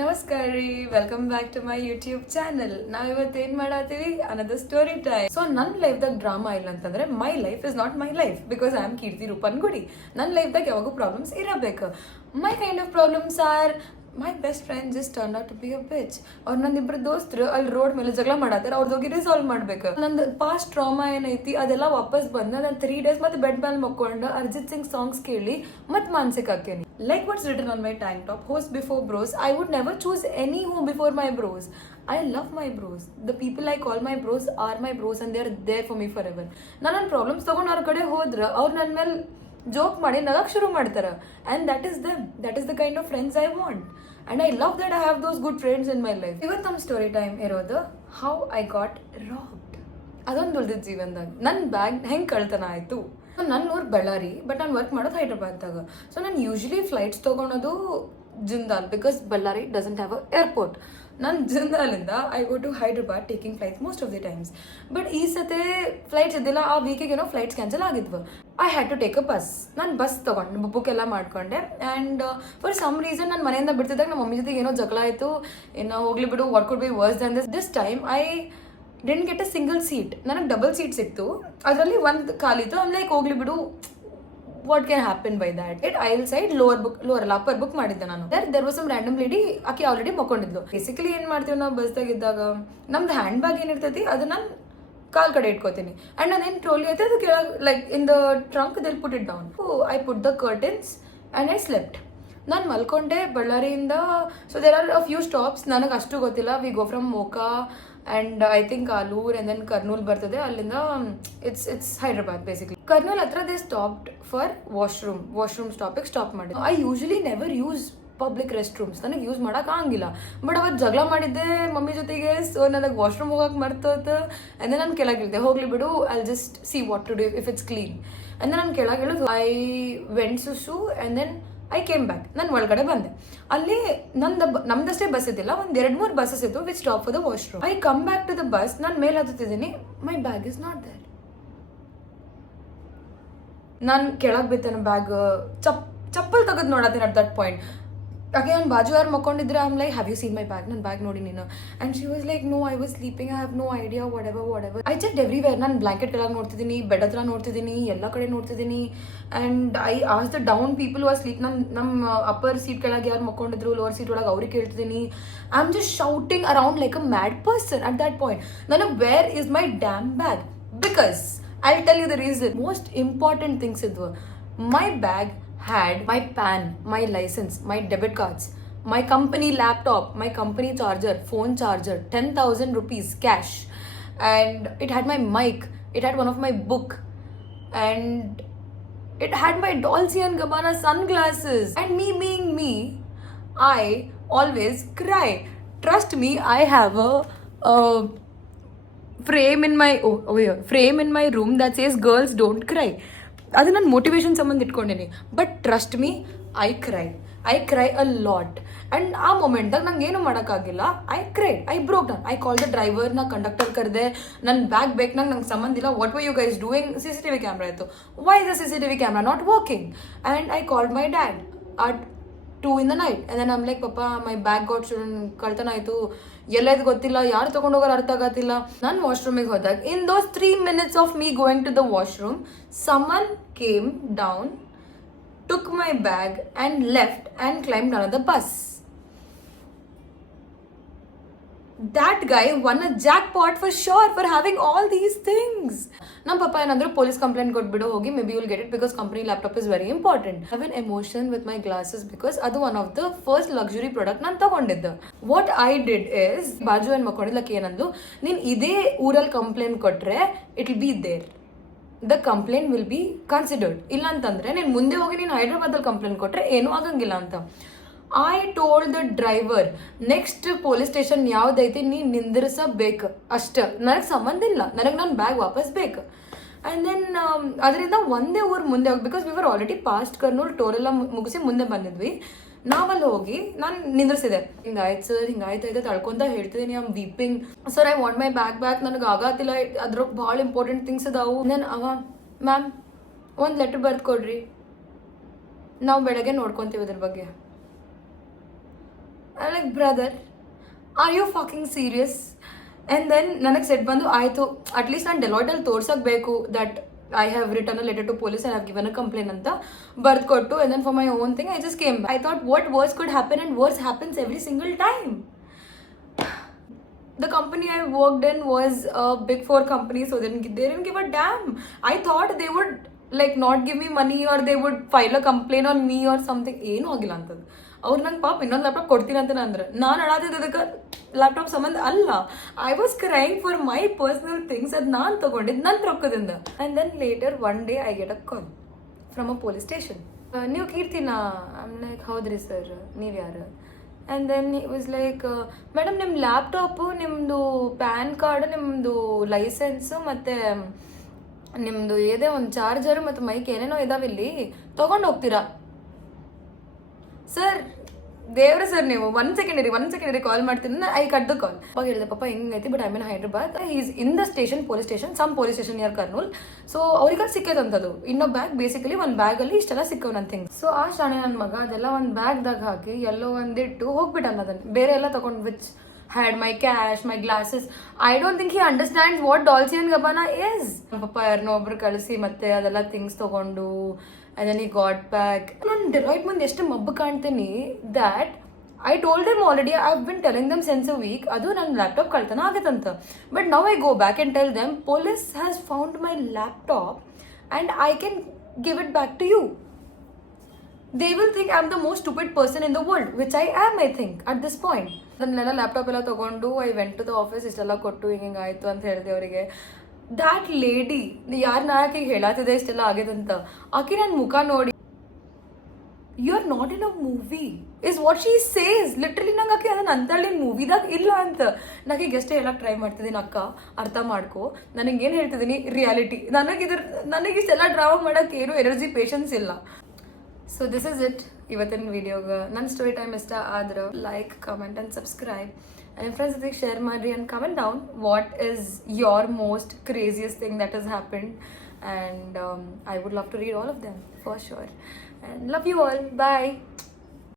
ನಮಸ್ಕಾರ ರೀ, welcome back to my YouTube channel. ನಾವ್ ಇವತ್ತು ಏನ್ ಮಾಡತ್ತೀವಿ ಅನ್ನೋದು ಸ್ಟೋರಿ ಟೈಮ್. ಸೊ ನನ್ನ ಲೈಫ್ದಾಗ ಡ್ರಾಮಾ ಇಲ್ಲ ಅಂತಂದ್ರೆ my life is not my life, because I am Keerthi Rupangudi. ನನ್ನ ಲೈಫ್ದಾಗ ಯಾವಾಗೂ ಪ್ರಾಬ್ಲಮ್ಸ್ ಇರಬೇಕು. My kind of problems are my best friend just turn out to be a bitch. ಅವ್ರು ನನ್ನ ಇಬ್ಬರು ದೋಸ್ತರು ಅಲ್ಲಿ ರೋಡ್ ಮೇಲೆ ಜಗಳ ಮಾಡತ್ತಾರ, ಅವ್ರದ್ದು ಹೋಗಿ ರಿಸಾಲ್ವ್ ಮಾಡ್ಬೇಕು. ನಂದು ಪಾಸ್ಟ್ ಟ್ರಾಮಾ ಏನೈತಿ ಅದೆಲ್ಲ ವಾಪಸ್ ಬಂದ ನಾನು 3 days ಮತ್ತೆ ಬೆಡ್ ಮೇಲೆ ಮಕ್ಕೊಂಡು ಅರ್ಜಿತ್ ಸಿಂಗ್ ಸಾಂಗ್ಸ್ ಕೇಳಿ ಮತ್ತೆ ಮಾನಸಿಕ ಹಾಕೇನಿ. Like what's written on my tank top, host before bros. I would never choose any home before my bros. I love my bros. The people I call my bros are my bros and they are there for me forever. ನನ್ನ problems ತಗೊಂಡು ಅವ್ರ ಕಡೆ ಹೋದ್ರ ಅವ್ರು ನನ್ನ ಮೇಲೆ joke ಮಾಡಿ ನಗಕ್ಕೆ ಶುರು ಮಾಡ್ತಾರೆ. And that is them. That is the kind of friends I want. And I love that I have those good friends in my life. ಇವತ್ತು ನಮ್ಮ ಸ್ಟೋರಿ ಟೈಮ್ ಇರೋದು how I got robbed. ಅದೊಂದು ಉಳಿದಿದ್ದ ಜೀವನದಾಗ ನನ್ನ ಬ್ಯಾಗ್ ಹೆಂಗೆ ಕಳ್ತನ ಆಯಿತು. ನನ್ನ ಊರು ಬಳ್ಳಾರಿ, ಬಟ್ ನಾನು ವರ್ಕ್ ಮಾಡೋದು ಹೈದ್ರಾಬಾದ್ದಾಗ. ಸೊ ನಾನು ಯೂಶ್ವಲಿ ಫ್ಲೈಟ್ಸ್ ತೊಗೊಳೋದು Jindal, because Bellary doesn't have a airport. ನಾನು ಜಿಂದಾಲಿಂದ I go to Hyderabad taking flights most of the times. But ಈ ಸತೆ ಫ್ಲೈಟ್ಸ್ ಇದ್ದಿಲ್ಲ, ಆ ವೀಕಿಗೆ ಏನೋ ಫ್ಲೈಟ್ಸ್ ಕ್ಯಾನ್ಸಲ್ ಆಗಿದ್ವು. I had to take a bus. ನಾನು ಬಸ್ ತೊಗೊಂಡು ಬುಕ್ ಎಲ್ಲ ಮಾಡ್ಕೊಂಡೆ. ಆ್ಯಂಡ್ ಫಾರ್ ಸಮ್ ರೀಸನ್ ನಾನು ಮನೆಯಿಂದ ಬಿಡ್ತಿದ್ದಾಗ ನಮ್ಮ ಮಮ್ಮಿ ಜೊತೆಗೆ ಏನೋ ಜಗಳ ಆಯಿತು. ಇನ್ನು ಹೋಗ್ಲಿ ಬಿಡು, what could be worse than this time I didn't get a single seat. ನನಗೆ ಡಬಲ್ ಸೀಟ್ ಸಿಕ್ತು, ಅದರಲ್ಲಿ ಒಂದು ಖಾಲಿತ್ತು. ಐಮ್ ಲೈಕ್ ಹೋಗ್ಲಿ ಬಿಡು, what can happen by that. Aisle side lower ಅಲ್ಲ ಅಪ್ಪರ್ ಬುಕ್ ಮಾಡಿದ್ದೆ ನಾನು. There was some random lady, ಆಕೆ ಆಲ್ರೆಡಿ ಮಕ್ಕೊಂಡಿದ್ಲು. ಬೇಸಿಕಲಿ ಏನು ಮಾಡ್ತೀವಿ ನಾವು ಬಸ್ದಾಗಿದ್ದಾಗ, ನಮ್ದು ಹ್ಯಾಂಡ್ ಬ್ಯಾಗ್ ಏನಿರ್ತೈತಿ ಅದು ನಾನು ಕಾಲ್ ಕಡೆ ಇಟ್ಕೋತೀನಿ. ಆ್ಯಂಡ್ ನಾನೇನು ಟ್ರೋಲಿ ಐತೆ ಅದು ಕೆಳಗೆ like in the trunk they'll put it down. I put the curtains and I slept. ನಾನು ಮಲ್ಕೊಂಡೆ ಬಳ್ಳಾರಿಯಿಂದ. So there are a few stops, ನನಗೆ ಅಷ್ಟು ಗೊತ್ತಿಲ್ಲ. We go from Moka and I think Alur and then Kurnool ಬರ್ತದೆ. ಅಲ್ಲಿಂದ ಇಟ್ಸ್ ಹೈದ್ರಾಬಾದ್ ಬೇಸಿಕ್ಲಿ. ಕರ್ನೂಲ್ ಹತ್ರ they stopped for washroom ಸ್ಟಾಪಿಗೆ ಸ್ಟಾಪ್ ಮಾಡಿದ್ದು. I usually never use public rest rooms, ನನಗೆ ಯೂಸ್ ಮಾಡೋಕೆ ಆಗಂಗಿಲ್ಲ. ಬಟ್ ಅವತ್ತು ಜಗಳ ಮಾಡಿದ್ದೆ ಮಮ್ಮಿ ಜೊತೆಗೆ. ಸೊ ನನಗೆ ವಾಶ್ರೂಮ್ ಹೋಗಕ್ಕೆ ಮರ್ತೋತು. ಆ್ಯಂಡ್ ನಾನು ಕೆಳಗಿಳಿದೆ, ಹೋಗ್ಲಿ ಬಿಡು, I just see what to do if it's clean. And ನಾನು ಕೆಳಗಿಳಿದು ಐ ವೆಂಟ್ ಸುಸು and then I came back. ನಾನು ಒಳಗಡೆ ಬಂದೆ. ಅಲ್ಲಿ ನಮ್ದಷ್ಟೇ ಬಸ್ ಇದ್ದಿಲ್ಲ, ಒಂದು 2-3 ಬಸ್ಸಸ್ ಇತ್ತು which stop for the washroom. I come back to the bus. ನಾನು ಮೇಲೆ ಹತ್ತುತ್ತಿದ್ದೀನಿ, my bag is not there. ನಾನು ಕೆಳಗೆ ಬಿತ್ತೇನೆ ಬ್ಯಾಗ್. ಚಪ್ಪಲ್ ತೆಗೆದು ನೋಡತ್ತೀನಿ ಅಟ್ ದಟ್ ಪಾಯಿಂಟ್. ಹಾಗೆ ನಾನು ಬಾಜು ಯಾರು ಮಕ್ಕೊಂಡಿದ್ರೆ am like, have you seen my bag, ನನ್ನ ಬ್ಯಾಗ್ ನೋಡಿ ನೀನು. And she was like, no I was sleeping, I have no idea, whatever. I check everywhere. ನಾನು ಬ್ಲಾಂಕೆಟ್ ಕೆಳಗೆ ನೋಡ್ತಿದ್ದೀನಿ, ಬೆಡ್ ಹತ್ರ ನೋಡ್ತಿದ್ದೀನಿ, ಎಲ್ಲ ಕಡೆ ನೋಡ್ತಿದ್ದೀನಿ. And I as the down people was sleep. ನಮ್ಮ ಅಪ್ಪರ್ ಸೀಟ್ ಕೆಳಗೆ ಯಾರು ಮಕ್ಕೊಂಡಿದ್ರು, ಲೋವರ್ ಸೀಟ್ ಒಳಗೆ ಅವ್ರಿಗೆ ಕೇಳ್ತಿದ್ದೀನಿ. I am just shouting around like a mad person at that point. ನನಗೆ where is my damn bag? Because I'll tell you the reason. Most important things idwa. My bag had my PAN, my license, my debit cards, my company laptop, my company charger, phone charger, 10,000 rupees cash, and it had my mic, it had one of my book, and it had my Dolce & Gabbana sunglasses. And me being me, I always cry. Trust me, I have a frame in my room that says girls don't cry. ಅದು ನಾನು motivation ಸಂಬಂಧ ಇಟ್ಕೊಂಡೇನಿ. But trust me, I cry a lot. And ಆ ಮೊಮೆಂಟ್ದಾಗ ನಂಗೆ ಏನು ಮಾಡೋಕ್ಕಾಗಿಲ್ಲ. I broke down. I call the driver, ನಾ ಕಂಡಕ್ಟರ್ ಕರೆದೆ, ನನ್ನ ಬ್ಯಾಗ್ ಬೇಕು, ನಂಗೆ ಸಂಬಂಧ ಇಲ್ಲ. What were you guys doing? CCTV camera ಇತ್ತು. Why is the CCTV camera not working? And I called my dad at 2 in the night. And then I'm like, Papa, my bag got ಕಳ್ತನ ಆಯಿತು, ಎಲ್ಲದು ಗೊತ್ತಿಲ್ಲ, ಯಾರು ತೊಗೊಂಡೋಗೋರು ಅರ್ಥ ಆಗತ್ತಿಲ್ಲ. ನಾನು ವಾಶ್ರೂಮಿಗೆ ಹೋದಾಗ, in those 3 minutes of me going to the washroom, someone came down, took my bag and left and climbed another bus. That guy won a jackpot for sure for having all these things. ನಮ್ಮ ಪಪ್ಪ ಏನಂದ್ರು, police complaint ಕೊಟ್ಬಿಡು ಹೋಗಿ, maybe you'll get it because company laptop is very important. Have an emotion with my glasses because ಅದು one of the first luxury product ನಾನು ತಗೊಂಡಿದ್ದು. What I did is, ಬಾಜು ಏನು ಮಕ್ಕೊಂಡಿದ್ಲಕ್ಕೆ ಏನಂದು, ನೀನು ಇದೇ ಊರಲ್ಲಿ ಕಂಪ್ಲೇಂಟ್ ಕೊಟ್ಟರೆ it will be there, the complaint will be considered. ಇಲ್ಲ ಅಂತಂದರೆ ನೀನು ಮುಂದೆ ಹೋಗಿ ನೀನು ಹೈದ್ರಾಬಾದಲ್ಲಿ ಕಂಪ್ಲೇಂಟ್ ಕೊಟ್ಟರೆ ಏನೂ ಆಗಂಗಿಲ್ಲ ಅಂತ. I told the driver, next police station ಯಾವುದೈತಿ ನೀನು ನಿಂದಿರಿಸಬೇಕು ಅಷ್ಟೆ, ನನಗೆ ಸಂಬಂಧ ಇಲ್ಲ, ನನಗೆ ನನ್ನ ಬ್ಯಾಗ್ ವಾಪಸ್ ಬೇಕು. ಆ್ಯಂಡ್ ದೆನ್ ಅದರಿಂದ ಒಂದೇ ಊರು ಮುಂದೆ ಹೋಗಿ, because we were already past Kurnool ಟೋರೆಲ್ಲ ಮುಗಿಸಿ ಮುಂದೆ ಬಂದಿದ್ವಿ. ನಾವಲ್ಲಿ ಹೋಗಿ ನಾನು ನಿಂದ್ರಿಸಿದೆ. ಹಿಂಗಾಯ್ತು ಸರ್, ಹಿಂಗಾಯ್ತು ತಳ್ಕೊಂತ ಹೇಳ್ತಿದ್ದೀನಿ, I am weeping. Sir, I want my bag ನನಗೆ ಆಗತ್ತಿಲ್ಲ, ಅದ್ರ ಭಾಳ ಇಂಪಾರ್ಟೆಂಟ್ ಥಿಂಗ್ಸ್ ಅದಾವು. ದೆನ್ ಮ್ಯಾಮ್ ಒಂದು ಲೆಟ್ರ್ ಬರ್ದು ಕೊಡ್ರಿ, ನಾವು ಬೆಳಗ್ಗೆ ನೋಡ್ಕೊತೀವಿ ಅದ್ರ ಬಗ್ಗೆ. I like brother are you fucking serious? And then ನನಗೆ ಸೆಟ್ ಬಂದು ಆಯಿತು ಅಟ್ಲೀಸ್ಟ್ ನಾನು ಡೆಲಾಯ್ಟಲ್ಲಿ ತೋರ್ಸೋಬೇಕು that I have return a letter to police and have given a complaint ಅಂತ ಬರ್ದು ಕೊಟ್ಟು and then for my own thing I just came. I thought what worse could happen and worse happens every single time. The company I worked in was a big four company, so they didn't give a damn. I thought they would like not give me money or they would file a complaint on me or something. ಏನೂ ಆಗಿಲ್ಲ ಅಂತದ್ದು. ಅವ್ರು ನಂಗೆ ಪಾಪ ಇನ್ನೊಂದು laptop ಕೊಡ್ತೀನಿ ಅಂತ ಅಂದ್ರೆ ನಾನು ಅಳಾದಿದ್ದಕ್ಕೆ ಲ್ಯಾಪ್ಟಾಪ್ ಸಂಬಂಧ ಅಲ್ಲ. I was crying for my personal things. ಅದು ನಾನು ತೊಗೊಂಡಿದ್ದು ನನ್ನ ರೊಕ್ಕದಿಂದ. And then later one day I get a call from a police station. ನೀವು ಕೀರ್ತಿನಾ? ಐಮ್ ಲೈಕ್ ಹೌದ್ರಿ ಸರ್, ನೀವು ಯಾರು? And then it was like madam ನಿಮ್ಮ ಲ್ಯಾಪ್ಟಾಪು, ನಿಮ್ಮದು ಪ್ಯಾನ್ ಕಾರ್ಡ್, ನಿಮ್ಮದು ಲೈಸೆನ್ಸು ಮತ್ತು ನಿಮ್ಮದು ಏದೇ ಒಂದು ಚಾರ್ಜರು ಮತ್ತು ಮೈಕ್ ಏನೇನೋ ಇದಾವಿಲ್ಲಿ ತೊಗೊಂಡು ಹೋಗ್ತೀರಾ ಸರ್? ದೇವ್ರ ಸರ್ ನೀವು ಒನ್ ಸೆಕೆಂಡ್ ಇರಿ ಕಾಲ್ ಮಾಡ್ತೀನಿ. I cut the call. ಅವಾಗ ಹೇಳಿದೆ ಪಾಪ ಹೆಂಗೈತಿ, but I mean Hyderabad is in the station, police station, some police station near Kurnool. So ಅವ್ರಿಗೆ ಸಿಕ್ಕೈತಂಥದ್ದು ಇನ್ನೊಬ್ಬ ಬ್ಯಾಗ್, ಬೇಸಿಕಲಿ ಒಂದು ಬ್ಯಾಗಲ್ಲಿ ಇಷ್ಟೆಲ್ಲ ಸಿಕ್ಕವ್ ನನ್ನ ಥಿಂಗ್ಸ್. ಸೊ ಆ ಶಾಣೆ ನನ್ನ ಮಗ ಅದೆಲ್ಲ ಒಂದು ಬ್ಯಾಗ್ದಾಗ ಹಾಕಿ ಎಲ್ಲೋ ಒಂದಿಟ್ಟು ಹೋಗ್ಬಿಟ್ಟು ಅನ್ನೋದನ್ನು ಬೇರೆ ಎಲ್ಲ ತೊಗೊಂಡು which had my cash, my glasses. I don't think he understands what Dolce and Gabbana is. ಪಾಪ ಯಾರನ್ನೋ ಒಬ್ರು ಕಳಿಸಿ ಮತ್ತೆ ಅದೆಲ್ಲ ಥಿಂಗ್ಸ್ ತೊಗೊಂಡು and then he got back. ನಾನು ಡೆಲಾಯ್ಟ್ ಮುಂದೆ ಎಷ್ಟು ಮಬ್ಬು ಕಾಣ್ತೀನಿ that I told them already, I've been telling them since a week, ಅದು ನನ್ನ ಲ್ಯಾಪ್ಟಾಪ್ ಕಳ್ತನ ಆಗತ್ತಂತ. But now I go back and tell them, police has found my laptop and I can give it back to you. They will think I'm the most stupid person in the world, which I am, I think, at this point. ಅದನ್ನೆಲ್ಲ laptop ಎಲ್ಲ ತೊಗೊಂಡು I went to the office, ಇಷ್ಟೆಲ್ಲ ಕೊಟ್ಟು ಹಿಂಗೆ ಆಯಿತು ಅಂತ ಹೇಳಿದೆ ಅವರಿಗೆ. ದ್ಯಾಟ್ ಲೇಡಿ ಯಾರು ನಾಯಕಿಗೆ ಹೇಳತ್ತಿದೆ ಇಷ್ಟೆಲ್ಲ ಆಗ್ಯದಂತ, ಆಕೆ ನನ್ನ ಮುಖ ನೋಡಿ you are not in a movie is what she says. Literally ನಂಗೆ ಆಕೆ ಅದನ್ನ ಅಂತೇಳಿ ಮೂವಿದಾಗ ಇಲ್ಲ ಅಂತ ನನಗೆ ಎಷ್ಟೇ ಹೇಳಕ್ಕೆ ಟ್ರೈ ಮಾಡ್ತಿದ್ದೀನಿ. ಅಕ್ಕ ಅರ್ಥ ಮಾಡ್ಕೊ, ನನಗೇನು ಹೇಳ್ತಿದ್ದೀನಿ ರಿಯಾಲಿಟಿ. ನನಗೆ ಇಷ್ಟೆಲ್ಲ ಡ್ರಾಮಾ ಮಾಡೋಕ್ಕೆ ಏನು ಎನರ್ಜಿ ಪೇಷನ್ಸ್ ಇಲ್ಲ. ಸೊ ದಿಸ್ ಇಸ್ ಇಟ್ ಇವತ್ತಿನ ವಿಡಿಯೋಗೆ. ನನ್ನ ಸ್ಟೋರಿ ಟೈಮ್ ಇಷ್ಟ ಆದ್ರೆ like, comment and subscribe. And friends ಜೊತೆಗೆ ಶೇರ್ ಮಾಡಿರಿ and comment down what is your most craziest thing that has happened. And I would love to read all of them for sure. And love you all. Bye.